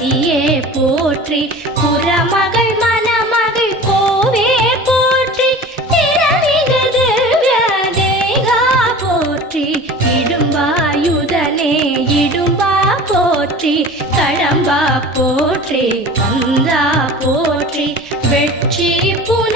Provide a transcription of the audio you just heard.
சக்தியே போற்றி, புறமகள் மணமகள் கோவே போற்றி, திறமிகு திவ்ய தேகா போற்றி, இடும்பாயுதனே இடும்பா போற்றி, கடம்பா போற்றி, கந்தா போற்றி, வெற்றி புன